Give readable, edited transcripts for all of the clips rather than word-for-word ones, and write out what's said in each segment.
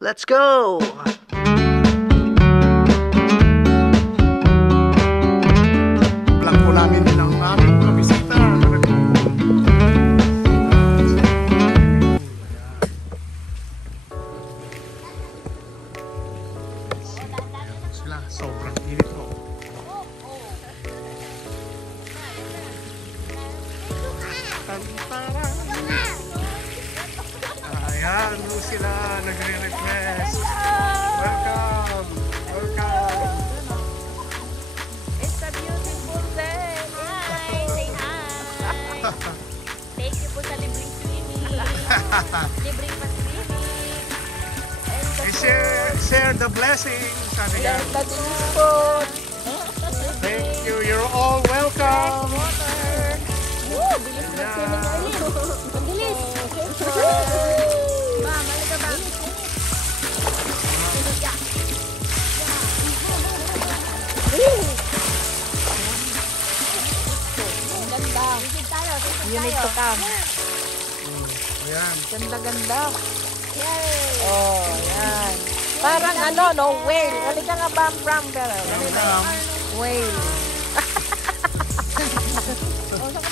Let's go! Vlog po namin din ang aming mga bisita na sila, sobrang init po. Ayan po sila, nagre-request. Welcome! Welcome! It's a beautiful day. Hi, say hi. Thank you po sa libreng swimming. Libreng pa-swimming. We share the blessing. Sabi niya. Thank you. You're all welcome. Woo! Bilis na swimming ngayon. Ang bilis. Ba, mali ka ba? Ang ganda. Visit tayo. You need to come. Ayan. Ganda-ganda. Yay! Oh, yan. Parang ano, no? Whale. Halika nga, Bam. Whale.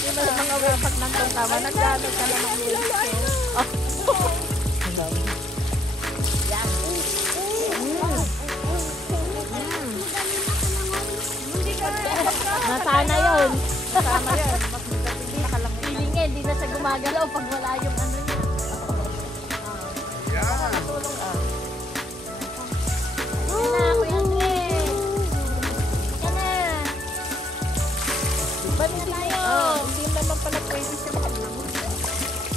Yun na yung mga whale pag nandun ka. Nagdalo ka na ng whale. Nasana yun. Kasama yan. Mas magaling nakalamay. Feeling niya, hindi na siya gumagalaw pag wala yung ano niya. Ayan. Yan na, Kuya Andres. Yan na. Ba't hindi tayo? Hindi naman pala pwede sila.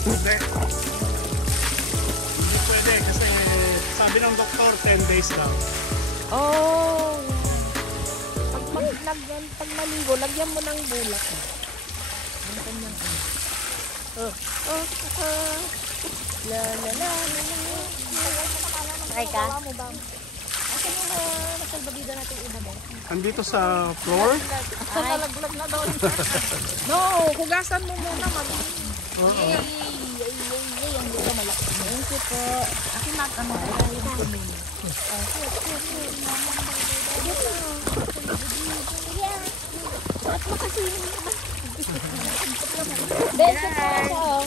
Hindi. Hindi pwede kasi sabi ng doktor 10 days lang. Oh. Pag maligo, lagyan mo ng bulak. Ang kanyang La la la la la. Try ka? Asan yung nasalbabida natin iba mo? Andito sa floor. Nalaglag na doon. No, hugasan mo muna mag. Yay! Ang dito malaki. Thank you po. Akin mag ano? At mo kasi Benson mo nga siya, oh.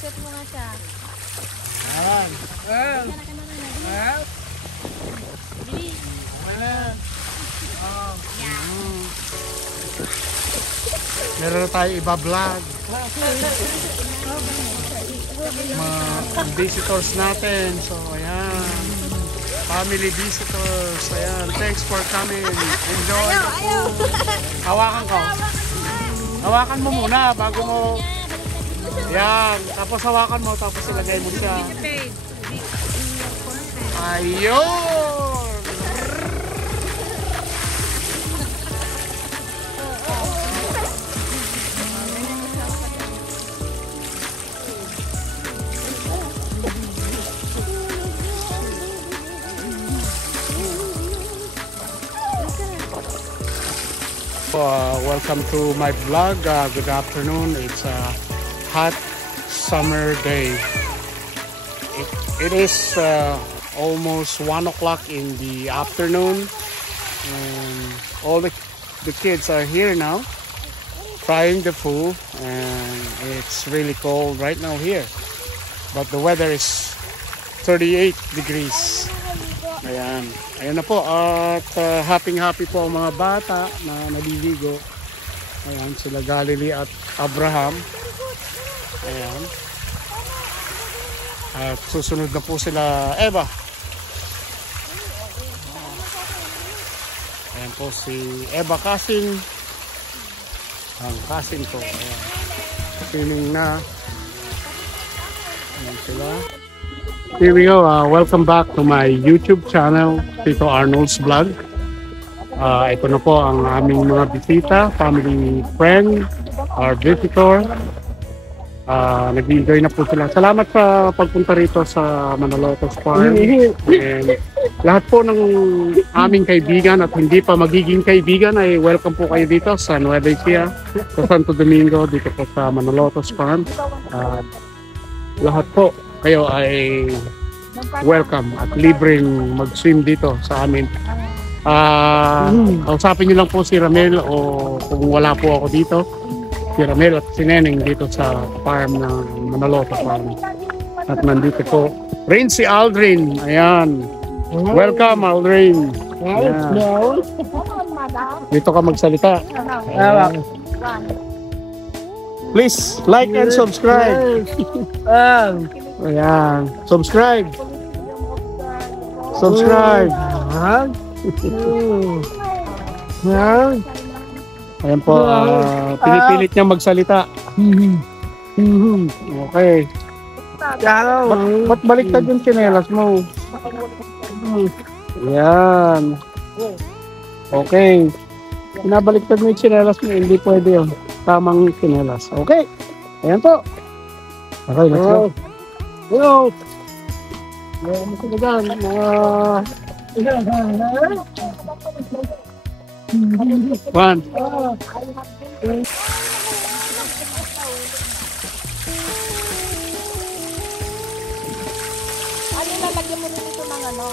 Set mo nga siya. Ayan. Ayan. Kana ka na na. Ayan. Bilis. Ayan. Meron na tayo iba-vlog. Mga visitors natin. So, ayan. Family visitors. Ayan. Thanks for coming. Enjoy the food. Hawakan ko. Hawakan mo muna bago mo. Yan. Tapos hawakan mo. Tapos ilagay mo siya. Ayun. Welcome to my vlog. Good afternoon. It's a hot summer day. It is almost 1 o'clock in the afternoon, and all the kids are here now trying the food, and it's really cold right now here, but the weather is 38 degrees. Ayan na po, at happy po ang mga bata na naliligo. Ayan, sila Galilee at Abraham. Ayan. At susunod na po sila Eva. Ayan po si Eva Kasing. Ang Kasing po. Ayan. Swimming na. Ayan sila. Here we go. Welcome back to my YouTube channel, Tito Arnold's Vlog. Ito na po ang aming mga bisita, family friend, our visitor. Nag-enjoy na po sila. Salamat sa pagpunta rito sa Manalotos Farm. And lahat po ng aming kaibigan at hindi pa magiging kaibigan ay welcome po kayo dito sa Nueva Ecija, sa Santo Domingo, dito po sa Manalotos Farm. Lahat po kayo ay welcome at libreng mag-swim dito sa amin. Kausapin nyo lang po si Ramel o kung wala po ako dito, si Ramel at si Neneng dito sa farm ng Manaloto Farm. At nandito po rin si Aldrin. Ayan. Welcome, Aldrin. Ayan. Dito ka magsalita. Ayan. Please like and subscribe. Ayan. Subscribe. Subscribe. Ayan po. Pinipilit niya magsalita. Okay. Ba't baliktad yung tsinelas mo? Ayan. Okay. Pinabaliktad mo yung tsinelas mo. Hindi pwede yun. Tamang tsinelas. Okay. Ayan po. Okay, let's go. Hello. One. Ano lalagyan mo rin ito ng ano?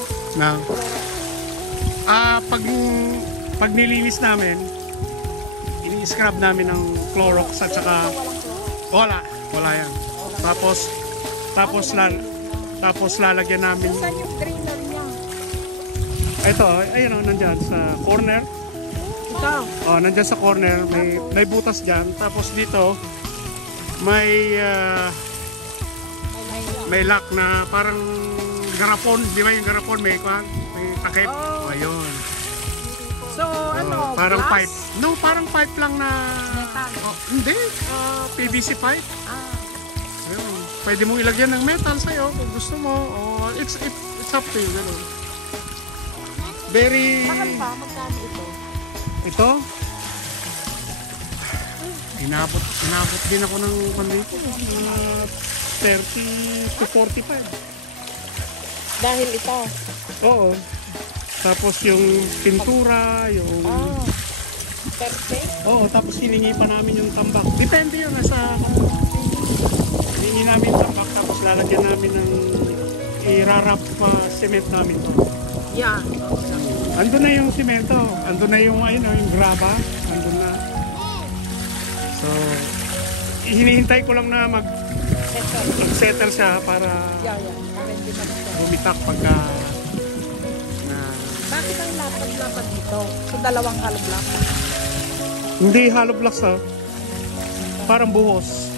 Pag nilinis namin, ini-scrub namin ng Clorox at saka wala yan. Tapos lalagyan namin. Saan yung drainer niya? Ito, ayun oh, nandyan sa corner. Ito. Oh, nandyan sa corner, may butas diyan. Tapos dito may lock na parang garapon, di ba yung garapon may takip. Oh. Ayun. So, ano? Parang glass? pipe. No, parang pipe lang na Metal. hindi, PVC pipe. Ayun. Pwede mong ilagyan ng metal sa'yo kung gusto mo. O it's up to you. Ganun. Very... Mahal ba? Magkano ito? Ito? Inabot din ako ng pandito. 30 to 45. Dahil ito. Oo. Tapos yung pintura, yung... Perfect. Oo, tapos hiningi pa namin yung tambak. Depende yun, nasa... Hiningi namin yung tambak, tapos lalagyan namin ng... I-wrap pa cement namin to. Yeah. Andun na yung simento, andun na yung, yung graba, andun na. So, hinihintay ko lang na mag-settle siya para bumitak pagka... Bakit ang lapad-lapad dito? So, dalawang hollow block? Hindi hollow blocks parang buhos.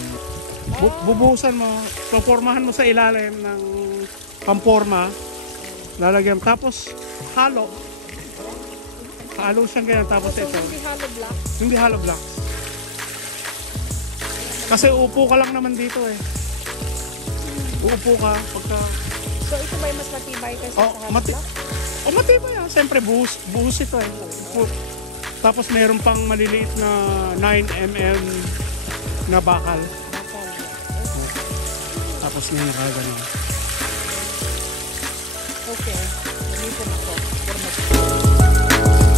Bubuhusan mo, papormahan mo sa ilalim ng pamporma, lalagyan, tapos halo siyang ganyan, tapos So, ito hindi hollow block? hindi hollow blocks kasi upo ka lang naman dito uupo ka pagka So, ito ba yung mas matibay kaysa sa hollow block? matibay siyempre buhos ito tapos meron pang maliliit na 9mm na bakal. Tapos may nakagano. Okay. Dito na po.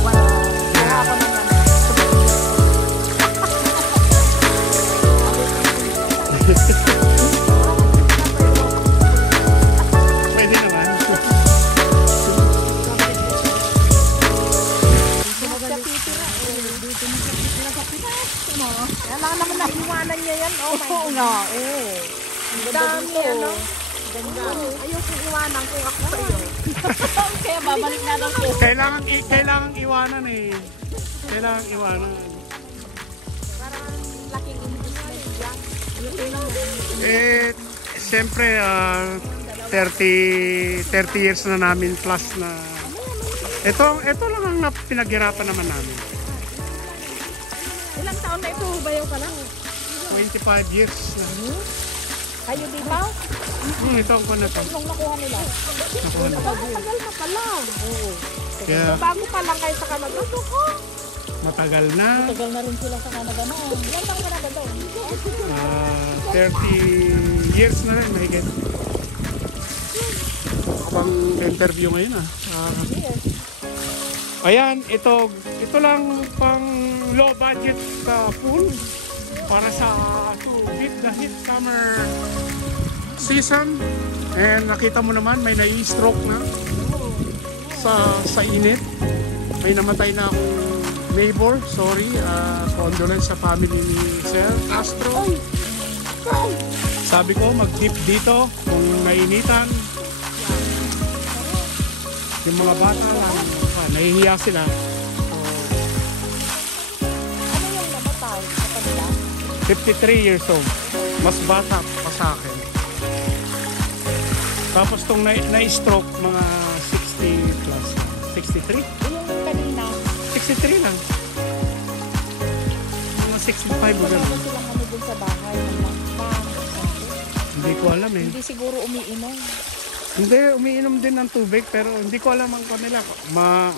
Wow. Kaya ako naman. Pwede naman. Kailangan naman na iwanan niya yan. Oh my God. Oo nga. Ang dami ano. Ayoko iwanan kung ako sa'yo. Kaya babalik na lang po. Kailangan iwanan Kailangan iwanan. Parang laking investment yan. Siyempre 30 years na namin plus na ito lang ang pinaghirapan naman namin. Ilang taon na ito bayaw ka lang? 25 years na. Kayo dito? Ito ang na to. Nung nakuha nila? Nakuha na. Matagal na pala. Oo. Kaya, Bago pa lang kayo sa Canada. matagal na. Matagal na rin sila sa Canada na. Ilan bang Canada daw? 30 years na rin, mahigit. Pang interview ngayon Ayan, ito lang pang low budget pool para sa to beat the heat summer season. And nakita mo naman, may nai-stroke na sa init. May namatay na akong neighbor. Sorry, condolence sa family ni Sir Astro. Sabi ko, mag-dip dito kung nainitan. Yung mga bata lang, nahihiya sila. Ano yung namatay sa kanila? 53 years old. Mas bata pa sa akin. Tapos itong na-stroke, mga 60 plus. 63? Yung kanina. 63 lang. Mga 65 Wala ba ba silang ano dun sa bahay? Hindi ko alam eh. Hindi siguro umiinom. Hindi, umiinom din ng tubig pero hindi ko alam ang kanila.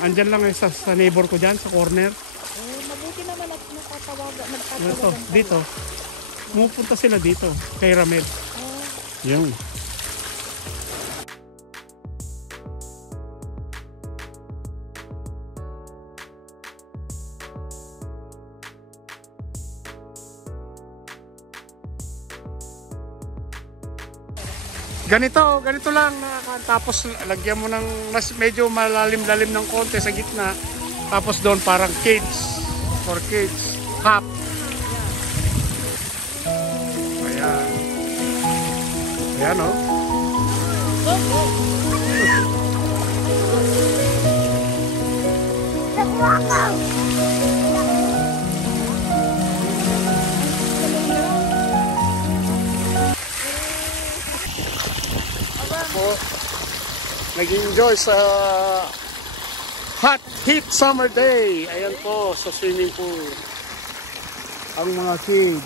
Andyan lang sa neighbor ko dyan, sa corner. Mabuti naman at nagtatawagan. Ito, dito. Pumupunta sila dito, kay Ramel. Yung. Ganito lang. Tapos lagyan mo ng mas medyo malalim-lalim ng konti sa gitna. Tapos doon parang cage. For kids. Cup. Ayan. Ayan o. Nag-enjoy sa hot heat summer day. Ayan po sa swimming pool ang mga kids.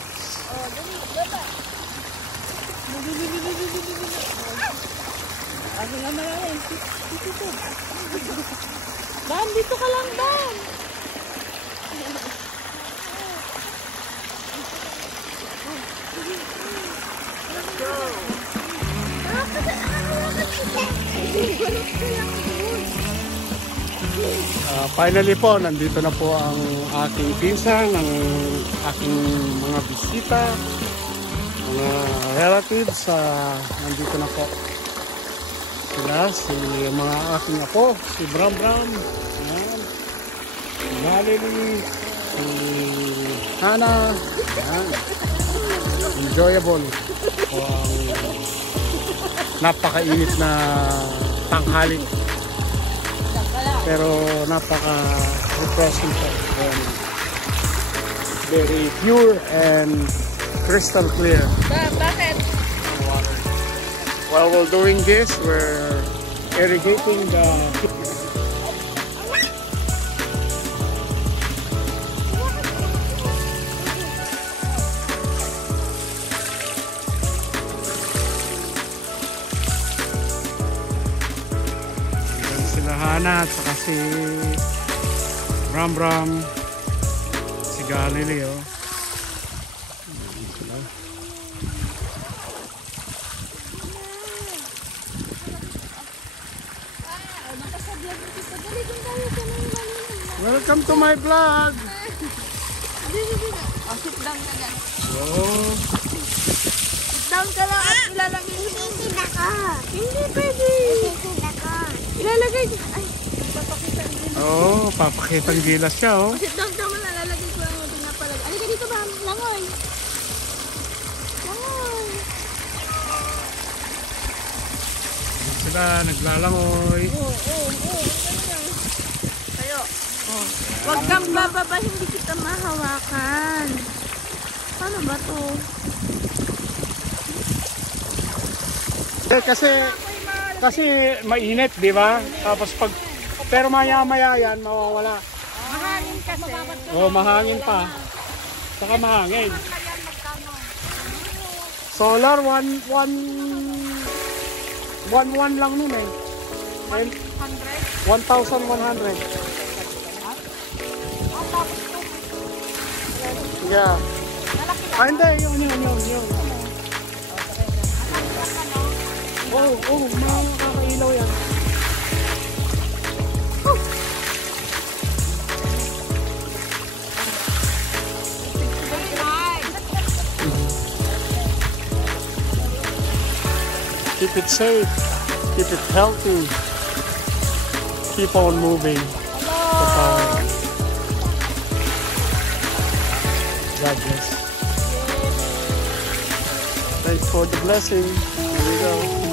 Dan, dito ka lang, Dan. Let's go. Finally po, nandito na po ang aking pinsan, ang aking mga bisita, mga relatives. Nandito na po sila, mga aking apo, si Bram Bram, si Valerie, si Hannah. Enjoyable po ang napakainit na tanghali. Pero napaka-refreshing po. Very pure and crystal clear. Bakit? Water. While we're doing this, we're irrigating the... Hana at saka si Bram Bram, si Galileo. Welcome to my vlog. Sit down ka dyan. Oh. Sit down ka lang at ilalagay mo. Hindi pwede. Ilalagay ko. Ay, papakita din. Oh, papakitang gilas siya, oh. Sit down naman, nalalagay ko lang yung pinapalag. Alika dito ba? Langoy. Langoy. Sila naglalangoy. Tayo. Huwag kang bababa, hindi kita mahawakan. Paano ba to? Kasi mainit, di ba? Tapos pero maya-maya yan, mawawala. Mahangin kasi. Oh, mahangin pa. Saka mahangin. Solar, 1 lang nun eh. 1,100. Yeah. Hindi, yun. Oh, makakailaw yan. Keep it safe. Keep it healthy. Keep on moving. Hello. God bless. Thanks for the blessing. Here we go.